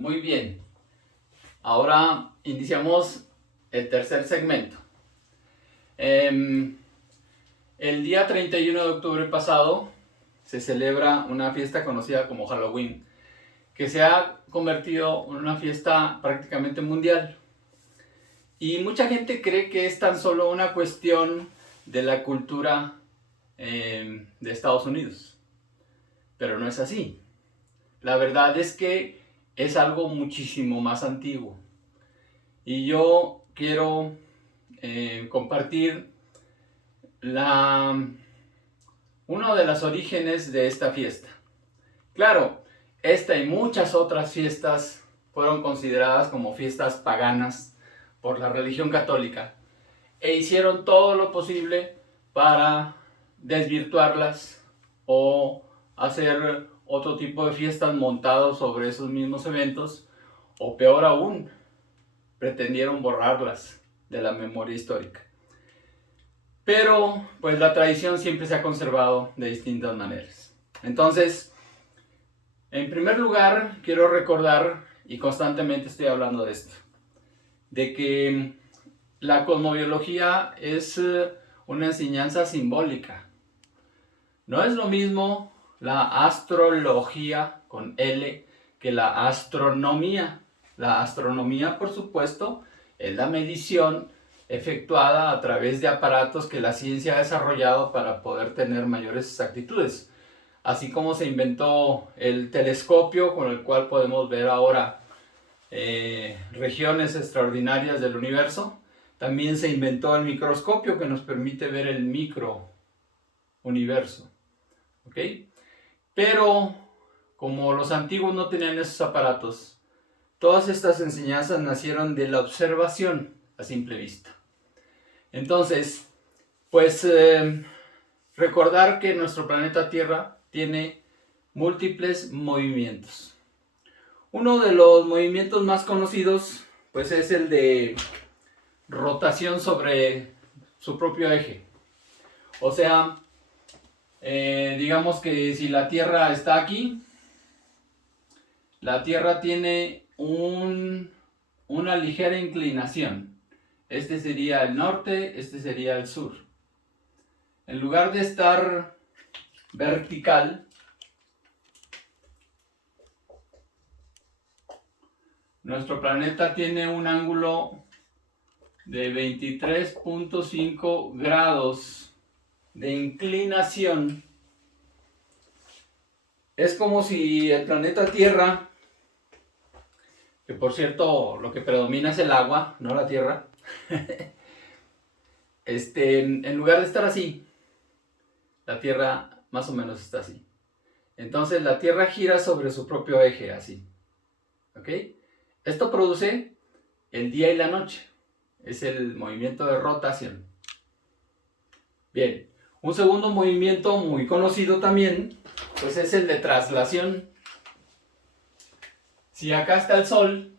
Muy bien. Ahora iniciamos el tercer segmento. El día 31 de octubre pasado se celebra una fiesta conocida como Halloween, que se ha convertido en una fiesta prácticamente mundial. Y mucha gente cree que es tan solo una cuestión de la cultura de Estados Unidos, pero no es así. La verdad es que es algo muchísimo más antiguo. Y yo quiero compartir uno de los orígenes de esta fiesta. Claro, esta y muchas otras fiestas fueron consideradas como fiestas paganas por la religión católica e hicieron todo lo posible para desvirtuarlas o hacer otro tipo de fiestas montados sobre esos mismos eventos, o peor aún, pretendieron borrarlas de la memoria histórica. Pero pues la tradición siempre se ha conservado de distintas maneras. Entonces, en primer lugar, quiero recordar, y constantemente estoy hablando de esto, de que la cosmobiología es una enseñanza simbólica. No es lo mismo la astrología con L que la astronomía. La astronomía, por supuesto, es la medición efectuada a través de aparatos que la ciencia ha desarrollado para poder tener mayores exactitudes. Así como se inventó el telescopio con el cual podemos ver ahora regiones extraordinarias del universo, también se inventó el microscopio que nos permite ver el microuniverso. ¿Ok? Pero como los antiguos no tenían esos aparatos, todas estas enseñanzas nacieron de la observación a simple vista. Entonces, pues recordar que nuestro planeta Tierra tiene múltiples movimientos. Uno de los movimientos más conocidos pues es el de rotación sobre su propio eje. O sea, digamos que si la Tierra está aquí, la Tierra tiene una ligera inclinación. Este sería el norte, este sería el sur. En lugar de estar vertical, nuestro planeta tiene un ángulo de 23.5 grados de inclinación. Es como si el planeta Tierra, que por cierto lo que predomina es el agua, no la Tierra, en lugar de estar así, la Tierra más o menos está así. Entonces la Tierra gira sobre su propio eje, así. ¿Ok? Esto produce el día y la noche. Es el movimiento de rotación. Bien, un segundo movimiento muy conocido también, pues es el de traslación. Si acá está el Sol,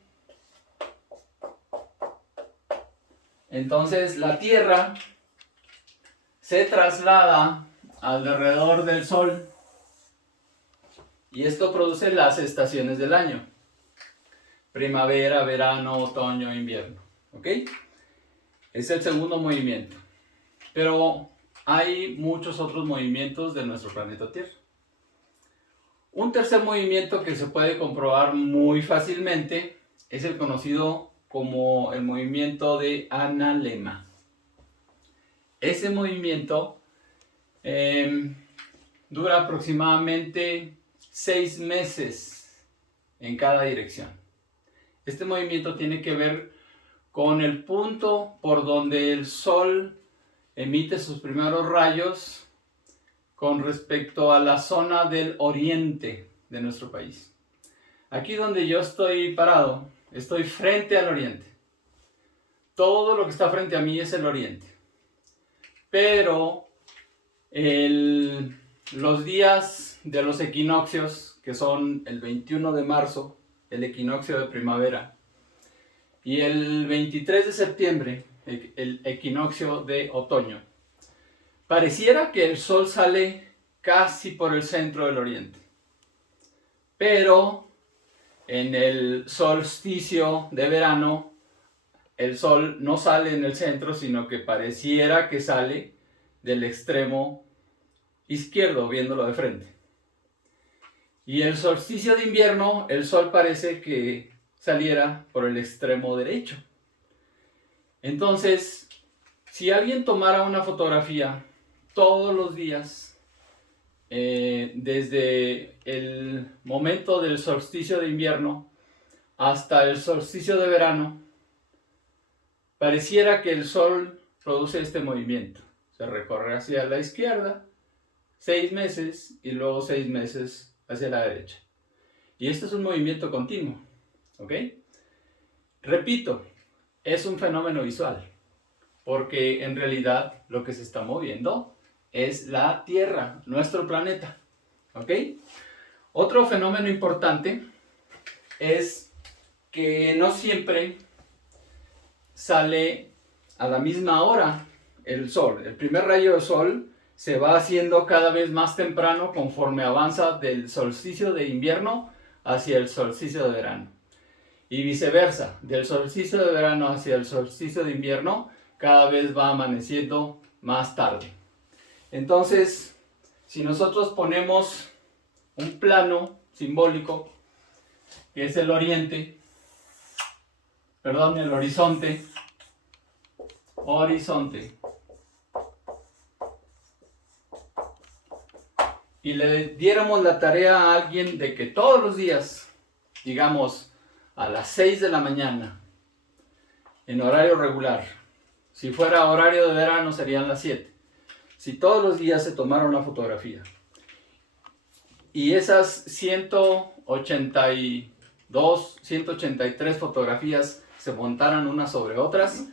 entonces la Tierra se traslada alrededor del Sol y esto produce las estaciones del año: primavera, verano, otoño, invierno. ¿Ok? Es el segundo movimiento. Pero hay muchos otros movimientos de nuestro planeta Tierra. Un tercer movimiento que se puede comprobar muy fácilmente es el conocido como el movimiento de analema. Ese movimiento dura aproximadamente 6 meses en cada dirección. Este movimiento tiene que ver con el punto por donde el Sol emite sus primeros rayos con respecto a la zona del oriente de nuestro país. Aquí donde yo estoy parado, estoy frente al oriente. Todo lo que está frente a mí es el oriente. Pero los días de los equinoccios, que son el 21 de marzo, el equinoccio de primavera, y el 23 de septiembre, el equinoccio de otoño, pareciera que el Sol sale casi por el centro del oriente. Pero En el solsticio de verano, el sol no sale en el centro, sino que pareciera que sale del extremo izquierdo, viéndolo de frente. Y el solsticio de invierno, el sol parece que saliera por el extremo derecho. Entonces, si alguien tomara una fotografía todos los días, desde el momento del solsticio de invierno hasta el solsticio de verano, pareciera que el sol produce este movimiento. Se recorre hacia la izquierda 6 meses y luego 6 meses hacia la derecha. Y esto es un movimiento continuo, ¿ok? Repito, es un fenómeno visual, porque en realidad lo que se está moviendo es la Tierra, nuestro planeta, ¿ok? Otro fenómeno importante es que no siempre sale a la misma hora el sol. El primer rayo de sol se va haciendo cada vez más temprano conforme avanza del solsticio de invierno hacia el solsticio de verano. Y viceversa, del solsticio de verano hacia el solsticio de invierno, cada vez va amaneciendo más tarde. Entonces, si nosotros ponemos un plano simbólico, que es el horizonte, y le diéramos la tarea a alguien de que todos los días, digamos a las 6 de la mañana, en horario regular, si fuera horario de verano serían las 7, si todos los días se tomara una fotografía y esas 182, 183 fotografías se montaran unas sobre otras,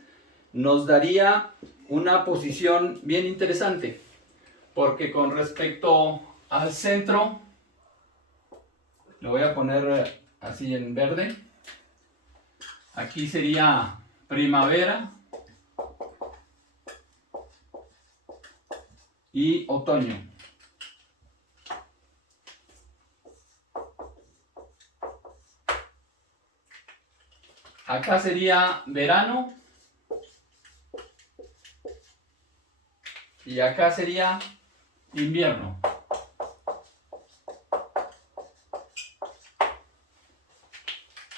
nos daría una posición bien interesante, porque con respecto al centro, lo voy a poner así en verde, aquí sería primavera y otoño. Acá sería verano y acá sería invierno.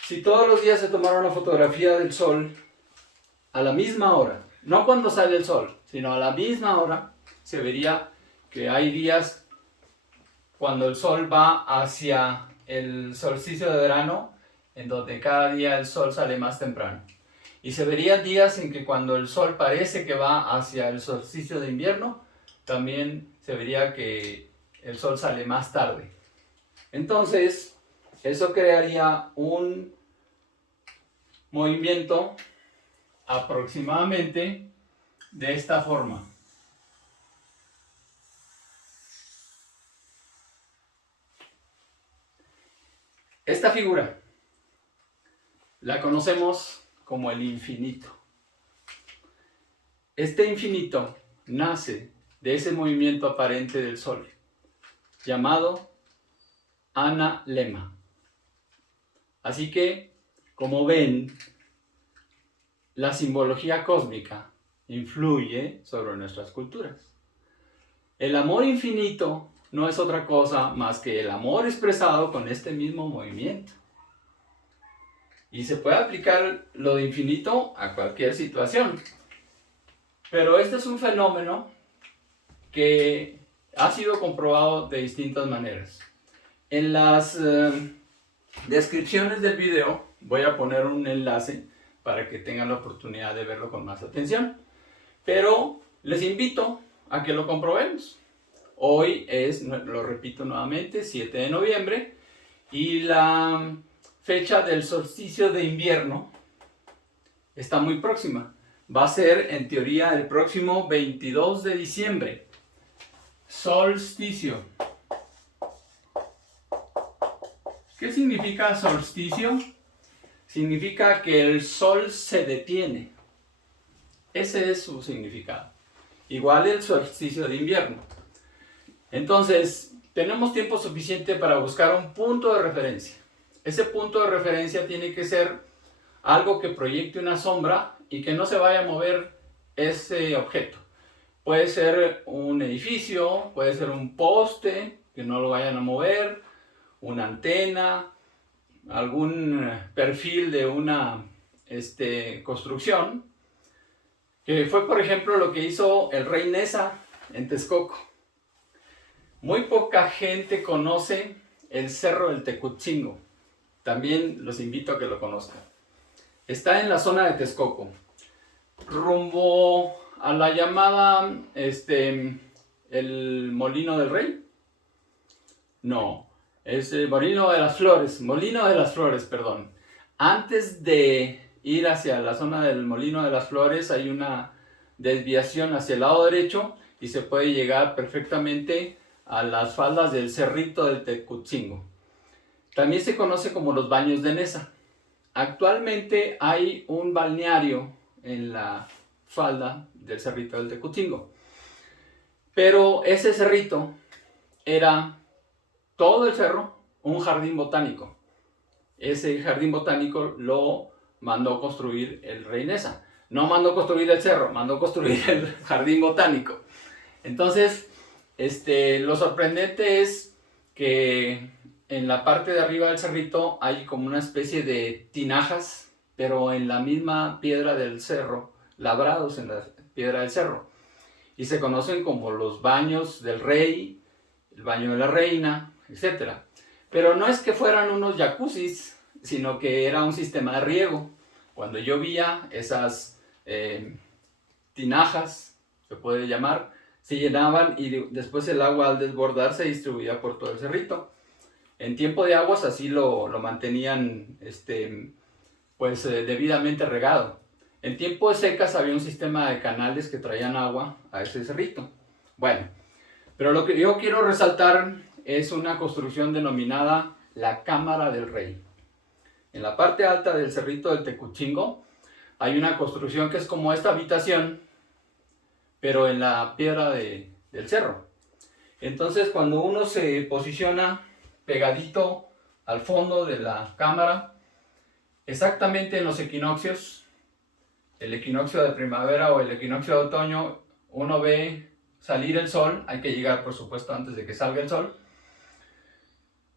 Si todos los días se tomara una fotografía del sol a la misma hora, no cuando sale el sol, sino a la misma hora, se vería que hay días cuando el sol va hacia el solsticio de verano, en donde cada día el sol sale más temprano. Y se verían días en que cuando el sol parece que va hacia el solsticio de invierno, también se vería que el sol sale más tarde. Entonces, eso crearía un movimiento aproximadamente de esta forma. Esta figura la conocemos como el infinito. Este infinito nace de ese movimiento aparente del Sol, llamado analema. Así que, como ven, la simbología cósmica influye sobre nuestras culturas. El amor infinito no es otra cosa más que el amor expresado con este mismo movimiento. Y se puede aplicar lo de infinito a cualquier situación. Pero este es un fenómeno que ha sido comprobado de distintas maneras. En las descripciones del video voy a poner un enlace para que tengan la oportunidad de verlo con más atención. Pero les invito a que lo comprobemos. Hoy es, lo repito nuevamente, 7 de noviembre y la fecha del solsticio de invierno está muy próxima. Va a ser en teoría el próximo 22 de diciembre. Solsticio. ¿Qué significa solsticio? Significa que el sol se detiene. Ese es su significado. Igual el solsticio de invierno. Entonces, tenemos tiempo suficiente para buscar un punto de referencia. ese punto de referencia tiene que ser algo que proyecte una sombra y que no se vaya a mover ese objeto. Puede ser un edificio, puede ser un poste, que no lo vayan a mover, una antena, algún perfil de una construcción, que fue por ejemplo lo que hizo el rey Nesa en Texcoco. Muy poca gente conoce el Cerro del Tecutzingo, también los invito a que lo conozcan. Está en la zona de Texcoco, rumbo a la llamada el Molino del Rey. No, es el Molino de las Flores, perdón. Antes de ir hacia la zona del Molino de las Flores hay una desviación hacia el lado derecho y se puede llegar perfectamente a las faldas del Cerrito del Tecutzingo. También se conoce como los Baños de Nesa. Actualmente hay un balneario en la falda del Cerrito del Tecutzingo, pero ese cerrito era todo el cerro un jardín botánico. Ese jardín botánico lo mandó construir el rey Nesa. No mandó construir el cerro, mandó construir el jardín botánico. Entonces, lo sorprendente es que en la parte de arriba del cerrito hay como una especie de tinajas, pero en la misma piedra del cerro, labrados en la piedra del cerro. Y se conocen como los baños del rey, el baño de la reina, etc. Pero no es que fueran unos jacuzzis, sino que era un sistema de riego. Cuando llovía, esas tinajas, se puede llamar, se llenaban y después el agua al desbordar se distribuía por todo el cerrito. En tiempo de aguas así lo mantenían debidamente regado. En tiempo de secas había un sistema de canales que traían agua a ese cerrito. Bueno, pero lo que yo quiero resaltar es una construcción denominada la Cámara del Rey. En la parte alta del Cerrito del Tecutzingo hay una construcción que es como esta habitación, pero en la piedra del cerro. Entonces cuando uno se posiciona pegadito al fondo de la cámara, exactamente en los equinoccios, el equinoccio de primavera o el equinoccio de otoño, uno ve salir el sol. Hay que llegar por supuesto antes de que salga el sol.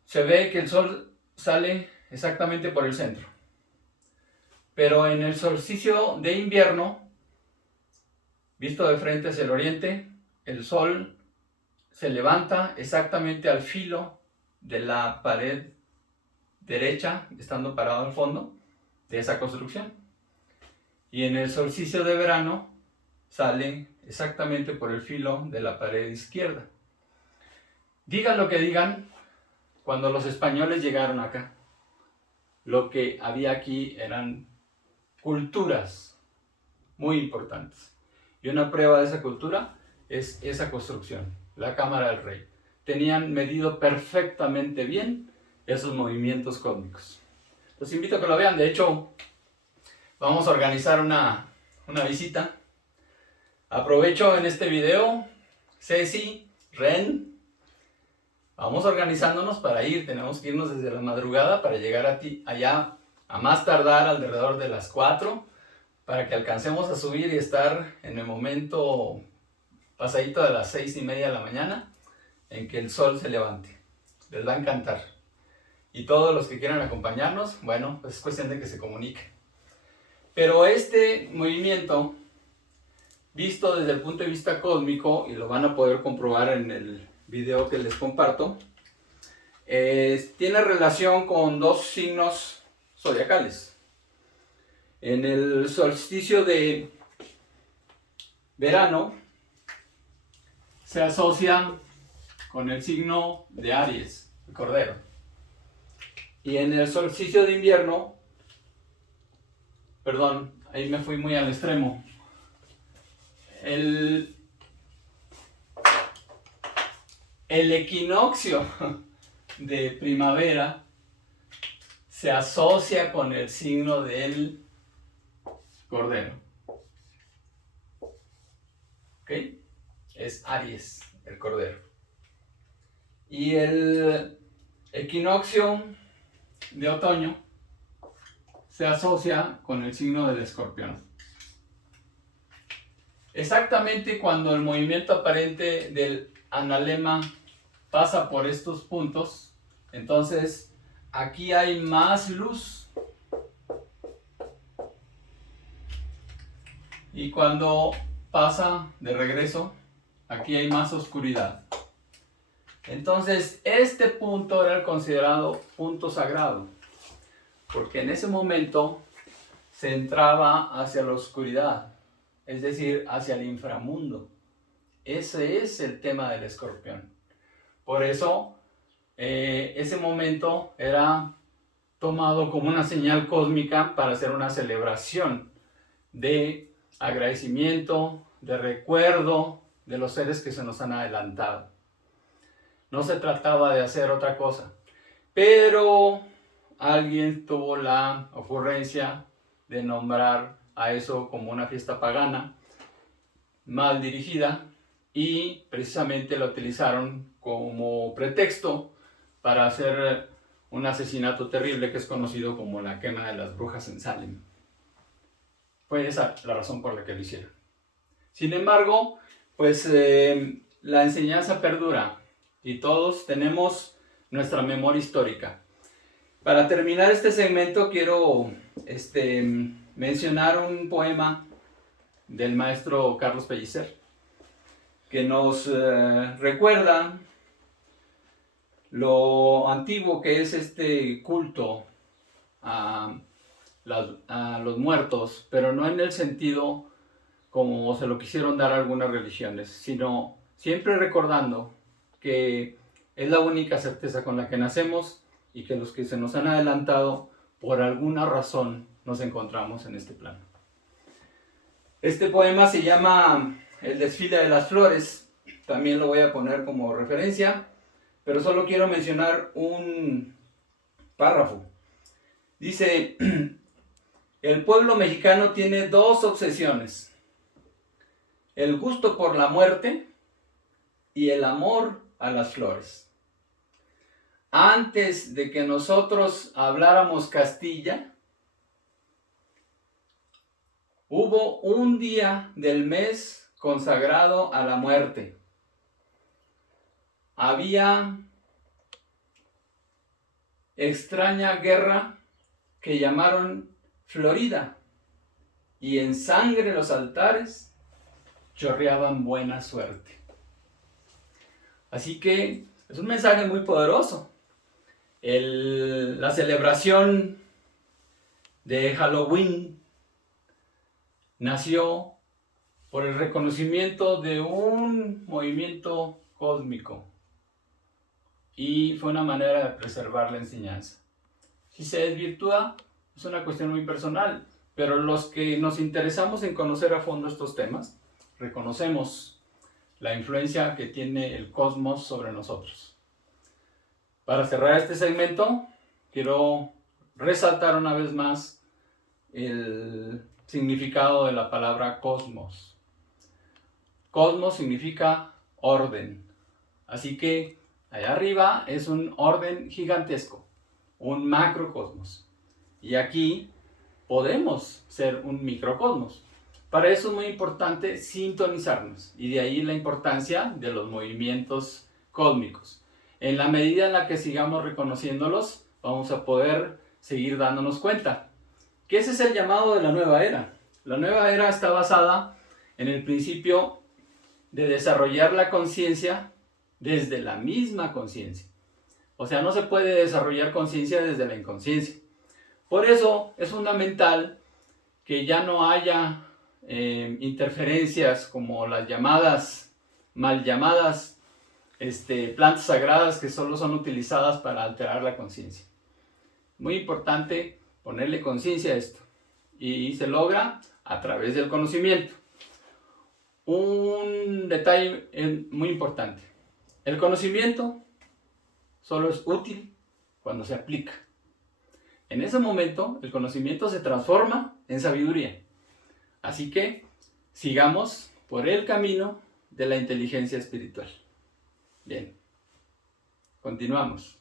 Se ve que el sol sale exactamente por el centro, pero en el solsticio de invierno, visto de frente hacia el oriente, el sol se levanta exactamente al filo de la pared derecha, estando parado al fondo de esa construcción. Y en el solsticio de verano sale exactamente por el filo de la pared izquierda. Digan lo que digan, cuando los españoles llegaron acá, lo que había aquí eran culturas muy importantes. Y una prueba de esa cultura es esa construcción, la Cámara del Rey. Tenían medido perfectamente bien esos movimientos cósmicos. Los invito a que lo vean. De hecho, vamos a organizar una visita. Aprovecho en este video, Ceci, Ren, vamos organizándonos para ir. Tenemos que irnos desde la madrugada para llegar allá a más tardar alrededor de las 4, para que alcancemos a subir y estar en el momento pasadito de las 6:30 de la mañana, en que el sol se levante. Les va a encantar. Y todos los que quieran acompañarnos, bueno, pues es cuestión de que se comuniquen. Pero este movimiento, visto desde el punto de vista cósmico, y lo van a poder comprobar en el video que les comparto, tiene relación con dos signos zodiacales. En el solsticio de verano se asocia con el signo de Aries, el Cordero. Y en el solsticio de invierno, perdón, ahí me fui muy al extremo. El equinoccio de primavera se asocia con el signo del Cordero. ¿Ok? Es Aries, el Cordero. Y el equinoccio de otoño se asocia con el signo del Escorpión. Exactamente cuando el movimiento aparente del analema pasa por estos puntos, entonces aquí hay más luz. Y cuando pasa de regreso, aquí hay más oscuridad. Entonces, este punto era el considerado punto sagrado, porque en ese momento se entraba hacia la oscuridad, es decir, hacia el inframundo. Ese es el tema del Escorpión. Por eso, ese momento era tomado como una señal cósmica para hacer una celebración de agradecimiento, de recuerdo de los seres que se nos han adelantado. No se trataba de hacer otra cosa, pero alguien tuvo la ocurrencia de nombrar a eso como una fiesta pagana, mal dirigida, y precisamente la utilizaron como pretexto para hacer un asesinato terrible que es conocido como la quema de las brujas en Salem. Fue esa la razón por la que lo hicieron. Sin embargo, pues la enseñanza perdura y todos tenemos nuestra memoria histórica. Para terminar este segmento quiero mencionar un poema del maestro Carlos Pellicer que nos recuerda lo antiguo que es este culto a los muertos, pero no en el sentido como se lo quisieron dar algunas religiones, sino siempre recordando que es la única certeza con la que nacemos y que los que se nos han adelantado, por alguna razón, nos encontramos en este plano. Este poema se llama El desfile de las flores, también lo voy a poner como referencia, pero solo quiero mencionar un párrafo. Dice: el pueblo mexicano tiene dos obsesiones: el gusto por la muerte y el amor a las flores. Antes de que nosotros habláramos Castilla, hubo un día del mes consagrado a la muerte. Había extraña guerra que llamaron Florida, y en sangre los altares chorreaban buena suerte. Así que es un mensaje muy poderoso. La celebración de Halloween nació por el reconocimiento de un movimiento cósmico y fue una manera de preservar la enseñanza. Si se desvirtúa, es una cuestión muy personal, pero los que nos interesamos en conocer a fondo estos temas, reconocemos la influencia que tiene el cosmos sobre nosotros. Para cerrar este segmento, quiero resaltar una vez más el significado de la palabra cosmos. Cosmos significa orden. Así que allá arriba es un orden gigantesco, un macrocosmos. Y aquí podemos ser un microcosmos. Para eso es muy importante sintonizarnos, y de ahí la importancia de los movimientos cósmicos. En la medida en la que sigamos reconociéndolos, vamos a poder seguir dándonos cuenta que ese es el llamado de la nueva era. La nueva era está basada en el principio de desarrollar la conciencia desde la misma conciencia. O sea, no se puede desarrollar conciencia desde la inconsciencia. Por eso es fundamental que ya no haya interferencias como las mal llamadas plantas sagradas que solo son utilizadas para alterar la conciencia. Muy importante ponerle conciencia a esto, y se logra a través del conocimiento. Un detalle muy importante: el conocimiento solo es útil cuando se aplica. En ese momento el conocimiento se transforma en sabiduría. Así que sigamos por el camino de la inteligencia espiritual. Bien, continuamos.